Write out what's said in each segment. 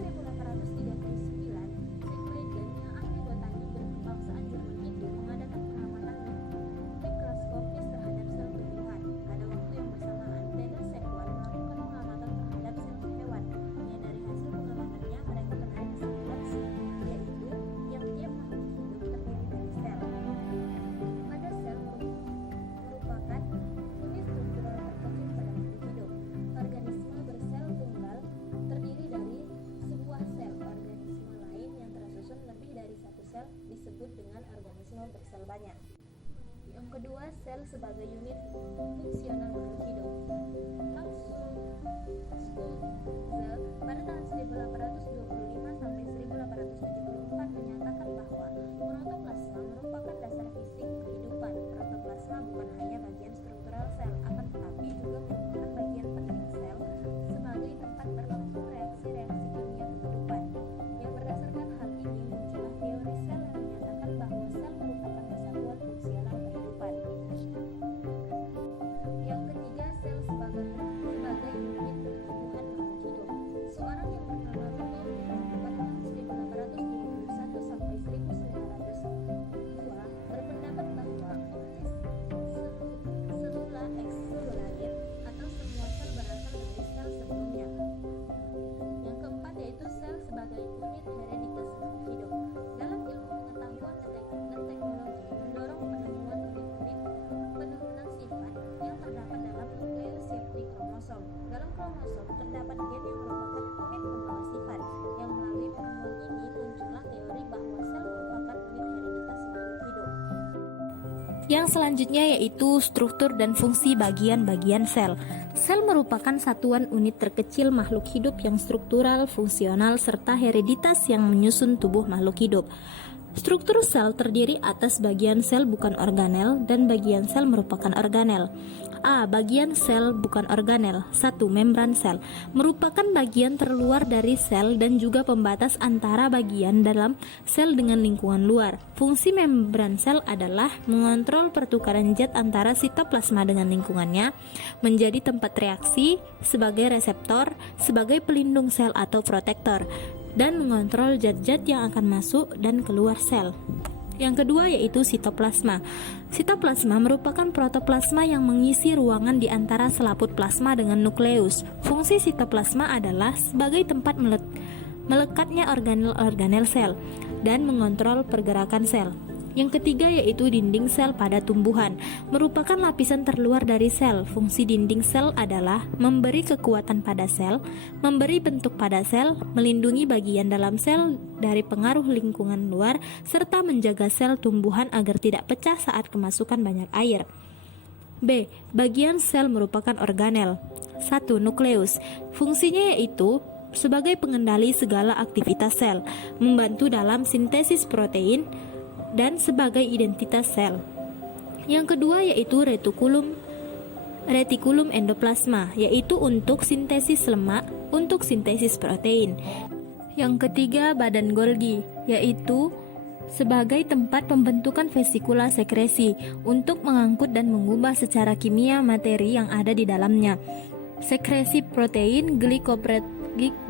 1839, Leiden yang ahli botani berkebangsaan Jerman itu mengadakan pengamatan mikroskopis terhadap sel tumbuhan. Pada waktu yang bersamaan, Taylor Sequard melakukan pengamatan terhadap sel hewan, yang dari hasil pengamatannya mereka menarik kesimpulan, yaitu tiap-tiap makhluk hidup terdiri dari sel. Pada sel merupakan unit struktural terkecil pada makhluk hidup. Organisme bersel tunggal terdiri dari sebuah sel. Organisme lain yang tersusun lebih dari satu sel disebut dengan organisme bersel banyak. Yang kedua, sel sebagai unit fungsional makhluk hidup. Max Schulze pada tahun 1825 sampai 1874 menyatakan bahwa protoplasma merupakan dasar fisik kehidupan. Protoplasma bukan hanya bagian struktural sel, akan tetapi juga merupakan bagian penting sel sebagai tempat berlangsung reaksi-reaksi kimia kehidupan. Yang berdasarkan hal ini muncullah teori sel yang menyatakan bahwa sel merupakan kesatuan fungsional kehidupan. Yang ketiga, sel sebagai unit pertumbuhan makhluk hidup. Seorang yang bernama Rudolf pada tahun 1821 sampai 1902 berpendapat bahwa selula ekselularit atau semua sel berasal dari sel sebelumnya. Yang keempat yaitu sel sebagai unit hereditas makhluk hidup. Dalam ilmu pengetahuan dan teknologi mendorong penemuan unit-unit penurunan sifat yang terdapat dalam nukleus seperti kromosom. Dalam kromosom terdapat gen yang merupakan unit pembawa sifat. Yang melalui penemuan ini muncullah teori bahwa sel merupakan unit hereditas makhluk hidup. Yang selanjutnya yaitu struktur dan fungsi bagian-bagian sel. Sel merupakan satuan unit terkecil makhluk hidup yang struktural, fungsional, serta hereditas yang menyusun tubuh makhluk hidup. Struktur sel terdiri atas bagian sel bukan organel dan bagian sel merupakan organel. A. Bagian sel bukan organel. 1. Membran sel merupakan bagian terluar dari sel dan juga pembatas antara bagian dalam sel dengan lingkungan luar. Fungsi membran sel adalah mengontrol pertukaran zat antara sitoplasma dengan lingkungannya, menjadi tempat reaksi, sebagai reseptor, sebagai pelindung sel atau protektor, dan mengontrol zat-zat yang akan masuk dan keluar sel. Yang kedua yaitu sitoplasma. Sitoplasma merupakan protoplasma yang mengisi ruangan di antara selaput plasma dengan nukleus. Fungsi sitoplasma adalah sebagai tempat melekatnya organel-organel sel dan mengontrol pergerakan sel. Yang ketiga yaitu dinding sel pada tumbuhan, merupakan lapisan terluar dari sel. Fungsi dinding sel adalah memberi kekuatan pada sel, memberi bentuk pada sel, melindungi bagian dalam sel dari pengaruh lingkungan luar, serta menjaga sel tumbuhan agar tidak pecah saat kemasukan banyak air. B. Bagian sel merupakan organel. 1. Nukleus. Fungsinya yaitu sebagai pengendali segala aktivitas sel, membantu dalam sintesis protein, dan sebagai identitas sel. Yang kedua yaitu retikulum endoplasma, yaitu untuk sintesis lemak, untuk sintesis protein. Yang ketiga badan Golgi, yaitu sebagai tempat pembentukan vesikula sekresi untuk mengangkut dan mengubah secara kimia materi yang ada di dalamnya. Sekresi protein,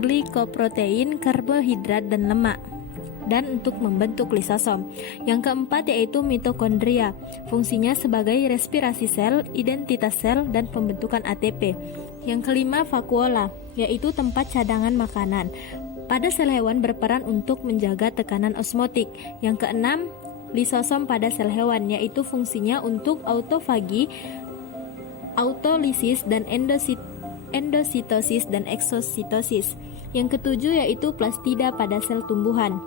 glikoprotein, karbohidrat, dan lemak, dan untuk membentuk lisosom. Yang keempat yaitu mitokondria, fungsinya sebagai respirasi sel, identitas sel, dan pembentukan ATP. Yang kelima vakuola, yaitu tempat cadangan makanan. Pada sel hewan berperan untuk menjaga tekanan osmotik. Yang keenam lisosom pada sel hewan, yaitu fungsinya untuk autofagi, autolisis, dan endositosis dan eksositosis. Yang ketujuh yaitu plastida pada sel tumbuhan.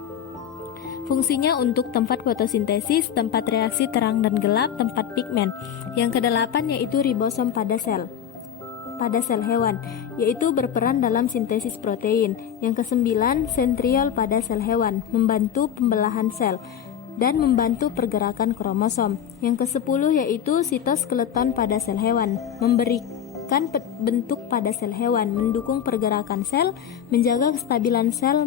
Fungsinya untuk tempat fotosintesis, tempat reaksi terang dan gelap, tempat pigmen. Yang kedelapan yaitu ribosom pada sel hewan, yaitu berperan dalam sintesis protein. Yang kesembilan sentriol pada sel hewan, membantu pembelahan sel dan membantu pergerakan kromosom. Yang kesepuluh yaitu sitoskeleton pada sel hewan, memberikan bentuk pada sel hewan, mendukung pergerakan sel, menjaga kestabilan sel,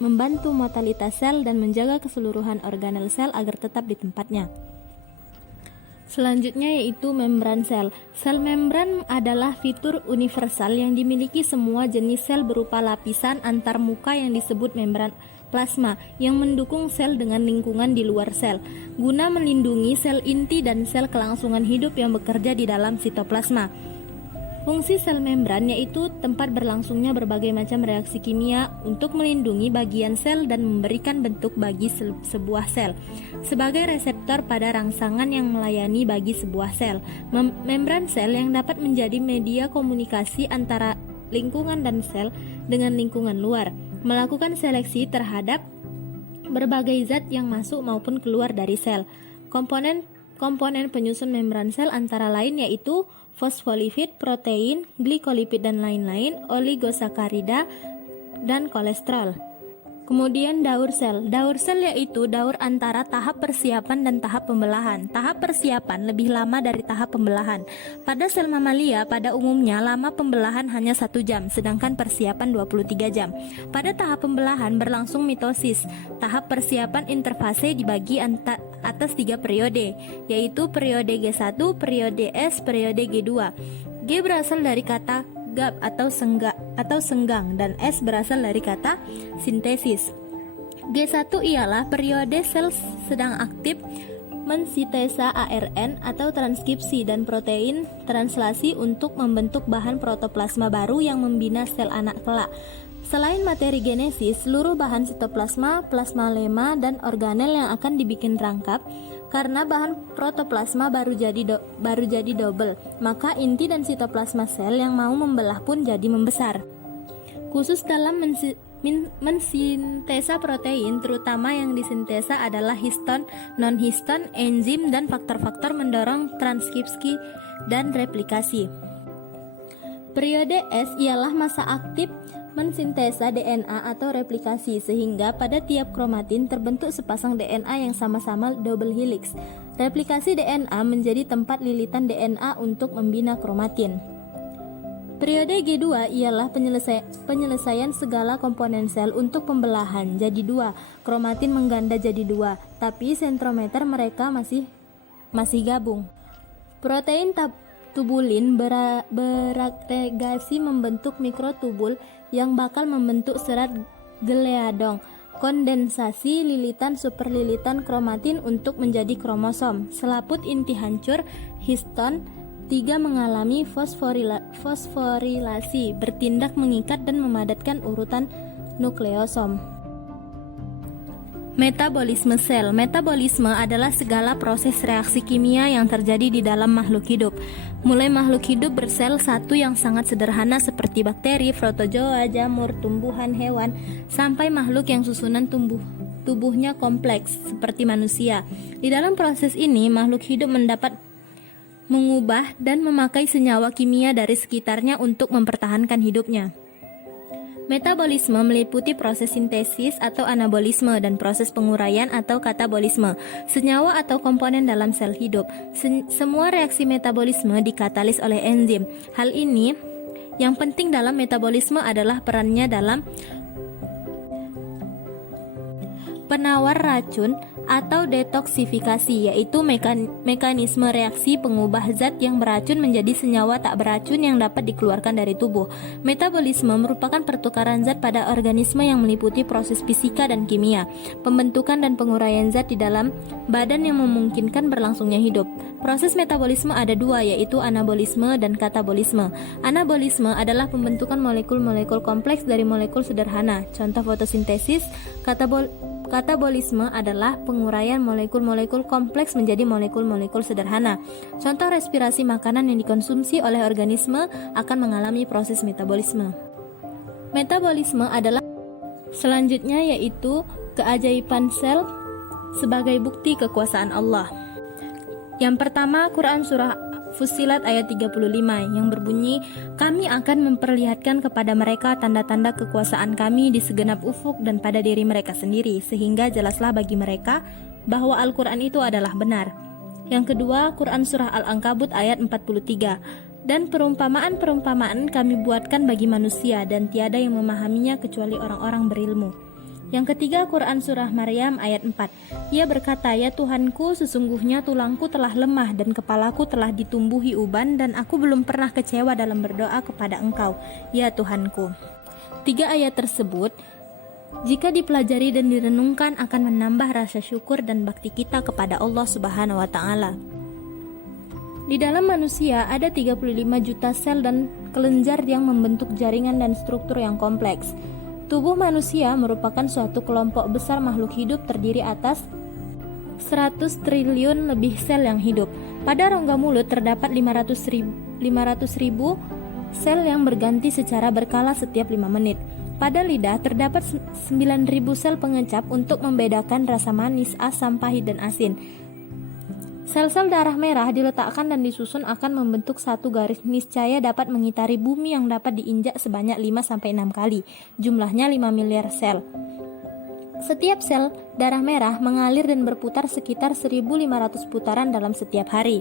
membantu motalitas sel, dan menjaga keseluruhan organel sel agar tetap di tempatnya. Selanjutnya yaitu membran sel. Sel membran adalah fitur universal yang dimiliki semua jenis sel berupa lapisan antarmuka yang disebut membran plasma yang mendukung sel dengan lingkungan di luar sel, guna melindungi sel inti dan sel kelangsungan hidup yang bekerja di dalam sitoplasma. Fungsi sel membran yaitu tempat berlangsungnya berbagai macam reaksi kimia untuk melindungi bagian sel dan memberikan bentuk bagi sebuah sel. Sebagai reseptor pada rangsangan yang melayani bagi sebuah sel, membran sel yang dapat menjadi media komunikasi antara lingkungan dan sel dengan lingkungan luar, melakukan seleksi terhadap berbagai zat yang masuk maupun keluar dari sel. Komponen penyusun membran sel antara lain yaitu fosfolipid, protein, glikolipid dan lain-lain, oligosakarida, dan kolesterol. Kemudian daur sel. Daur sel yaitu daur antara tahap persiapan dan tahap pembelahan. Tahap persiapan lebih lama dari tahap pembelahan. Pada sel mamalia, pada umumnya lama pembelahan hanya 1 jam, sedangkan persiapan 23 jam. Pada tahap pembelahan berlangsung mitosis. Tahap persiapan interfase dibagi atas 3 periode, yaitu periode G1, periode S, periode G2. G berasal dari kata gap atau senggang dan S berasal dari kata sintesis. G1 ialah periode sel sedang aktif mensintesa ARN atau transkripsi dan protein translasi untuk membentuk bahan protoplasma baru yang membina sel anak kelak. Selain materi genesis, seluruh bahan sitoplasma, plasmalema, dan organel yang akan dibikin rangkap. Karena bahan protoplasma baru jadi double, maka inti dan sitoplasma sel yang mau membelah pun jadi membesar. Khusus dalam mensintesa protein, terutama yang disintesa adalah histon, non-histon, enzim, dan faktor-faktor mendorong transkripsi dan replikasi. Periode S ialah masa aktif mensintesa DNA atau replikasi, sehingga pada tiap kromatin terbentuk sepasang DNA yang sama-sama double helix. Replikasi DNA menjadi tempat lilitan DNA untuk membina kromatin. Periode G2 ialah penyelesaian segala komponen sel untuk pembelahan jadi 2, kromatin mengganda jadi 2, tapi sentrometer mereka masih gabung. Protein tubulin beragregasi membentuk mikrotubul yang bakal membentuk serat geleadong, kondensasi lilitan superlilitan kromatin untuk menjadi kromosom. Selaput inti hancur, histon 3 mengalami fosforilasi, bertindak mengikat dan memadatkan urutan nukleosom. Metabolisme sel. Metabolisme adalah segala proses reaksi kimia yang terjadi di dalam makhluk hidup. Mulai makhluk hidup bersel satu yang sangat sederhana seperti bakteri, protozoa, jamur, tumbuhan, hewan, sampai makhluk yang susunan tubuhnya kompleks seperti manusia. Di dalam proses ini, makhluk hidup mendapat mengubah dan memakai senyawa kimia dari sekitarnya untuk mempertahankan hidupnya. Metabolisme meliputi proses sintesis atau anabolisme dan proses penguraian atau katabolisme, senyawa atau komponen dalam sel hidup. Semua reaksi metabolisme dikatalis oleh enzim. Hal ini yang penting dalam metabolisme adalah perannya dalam penawar racun atau detoksifikasi, yaitu mekanisme reaksi pengubah zat yang beracun menjadi senyawa tak beracun yang dapat dikeluarkan dari tubuh. Metabolisme merupakan pertukaran zat pada organisme yang meliputi proses fisika dan kimia, pembentukan dan penguraian zat di dalam badan yang memungkinkan berlangsungnya hidup. Proses metabolisme ada 2, yaitu anabolisme dan katabolisme. Anabolisme adalah pembentukan molekul-molekul kompleks dari molekul sederhana, contoh fotosintesis. Katabolisme adalah penguraian molekul-molekul kompleks menjadi molekul-molekul sederhana. Contoh respirasi makanan yang dikonsumsi oleh organisme akan mengalami proses metabolisme. Metabolisme adalah selanjutnya yaitu keajaiban sel sebagai bukti kekuasaan Allah. Yang pertama, Quran surah Fussilat ayat 35 yang berbunyi, "Kami akan memperlihatkan kepada mereka tanda-tanda kekuasaan kami di segenap ufuk dan pada diri mereka sendiri, sehingga jelaslah bagi mereka bahwa Al-Quran itu adalah benar." Yang kedua, Quran surah Al-Ankabut ayat 43, "Dan perumpamaan-perumpamaan kami buatkan bagi manusia dan tiada yang memahaminya kecuali orang-orang berilmu." Yang ketiga, Quran Surah Maryam ayat 4. Ia berkata, "Ya Tuhanku, sesungguhnya tulangku telah lemah dan kepalaku telah ditumbuhi uban dan aku belum pernah kecewa dalam berdoa kepada Engkau, ya Tuhanku." Tiga ayat tersebut, jika dipelajari dan direnungkan, akan menambah rasa syukur dan bakti kita kepada Allah Subhanahu wa Ta'ala. Di dalam manusia ada 35 juta sel dan kelenjar yang membentuk jaringan dan struktur yang kompleks. Tubuh manusia merupakan suatu kelompok besar makhluk hidup terdiri atas 100 triliun lebih sel yang hidup. Pada rongga mulut terdapat 500 ribu sel yang berganti secara berkala setiap 5 menit. Pada lidah terdapat 9.000 sel pengecap untuk membedakan rasa manis, asam, pahit, dan asin. Sel-sel darah merah diletakkan dan disusun akan membentuk satu garis niscaya dapat mengitari bumi yang dapat diinjak sebanyak 5-6 kali. Jumlahnya 5 miliar sel. Setiap sel darah merah mengalir dan berputar sekitar 1.500 putaran dalam setiap hari.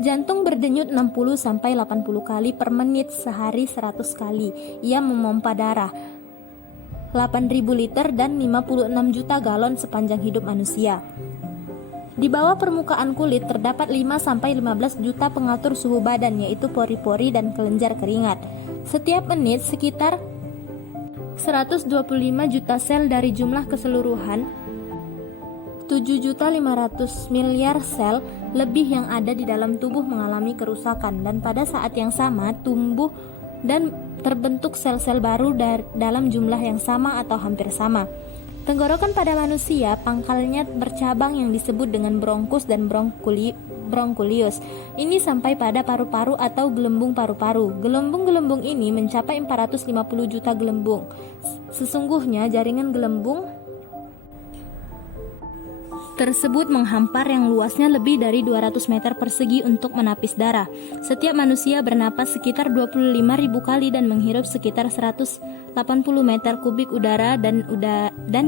Jantung berdenyut 60-80 kali per menit, sehari 100 kali. Ia memompa darah 8.000 liter dan 56 juta galon sepanjang hidup manusia. Di bawah permukaan kulit terdapat 5-15 juta pengatur suhu badan, yaitu pori-pori dan kelenjar keringat. Setiap menit sekitar 125 juta sel dari jumlah keseluruhan 7.500 miliar sel lebih yang ada di dalam tubuh mengalami kerusakan, dan pada saat yang sama tumbuh dan terbentuk sel-sel baru dalam jumlah yang sama atau hampir sama. Tenggorokan pada manusia pangkalnya bercabang yang disebut dengan bronkus dan bronkulius. Ini sampai pada paru-paru atau gelembung paru-paru. Gelembung-gelembung ini mencapai 450 juta gelembung. Sesungguhnya jaringan gelembung tersebut menghampar yang luasnya lebih dari 200 meter persegi untuk menapis darah. Setiap manusia bernapas sekitar 25.000 kali dan menghirup sekitar 180 meter kubik udara dan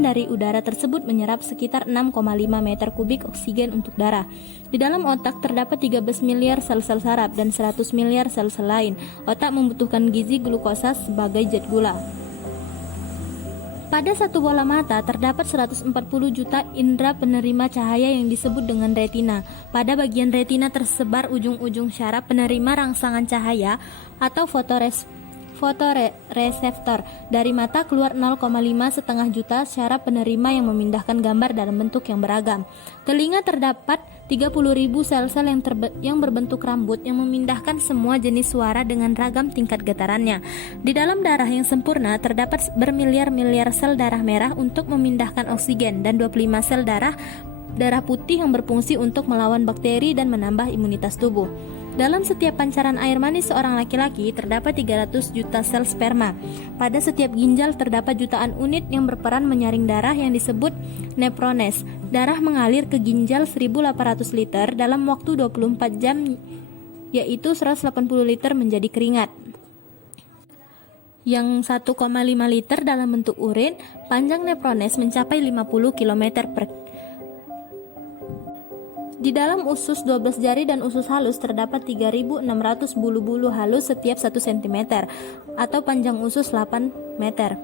dari udara tersebut menyerap sekitar 6,5 meter kubik oksigen untuk darah. Di dalam otak terdapat 13 miliar sel-sel saraf dan 100 miliar sel-sel lain. Otak membutuhkan gizi glukosa sebagai zat gula. Pada satu bola mata terdapat 140 juta indera penerima cahaya yang disebut dengan retina. Pada bagian retina tersebar ujung-ujung syaraf penerima rangsangan cahaya atau fotoreseptor. Dari mata keluar 0,5 juta syaraf penerima yang memindahkan gambar dalam bentuk yang beragam. Telinga terdapat 30.000 sel-sel yang berbentuk rambut yang memindahkan semua jenis suara dengan ragam tingkat getarannya. Di dalam darah yang sempurna terdapat bermiliar-miliar sel darah merah untuk memindahkan oksigen dan 25 sel darah putih yang berfungsi untuk melawan bakteri dan menambah imunitas tubuh. Dalam setiap pancaran air mani seorang laki-laki terdapat 300 juta sel sperma. Pada setiap ginjal terdapat jutaan unit yang berperan menyaring darah yang disebut nephrones. Darah mengalir ke ginjal 1.800 liter dalam waktu 24 jam, yaitu 180 liter menjadi keringat. Yang 1,5 liter dalam bentuk urin. Panjang nephrones mencapai 50 km per. Di dalam usus 12 jari dan usus halus terdapat 3.600 bulu-bulu halus setiap 1 cm atau panjang usus 8 meter.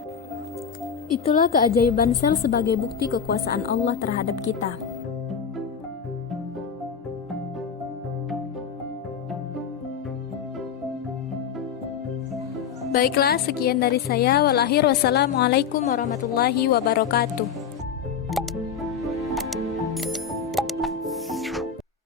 Itulah keajaiban sel sebagai bukti kekuasaan Allah terhadap kita. Baiklah, sekian dari saya. Wassalamualaikum warahmatullahi wabarakatuh.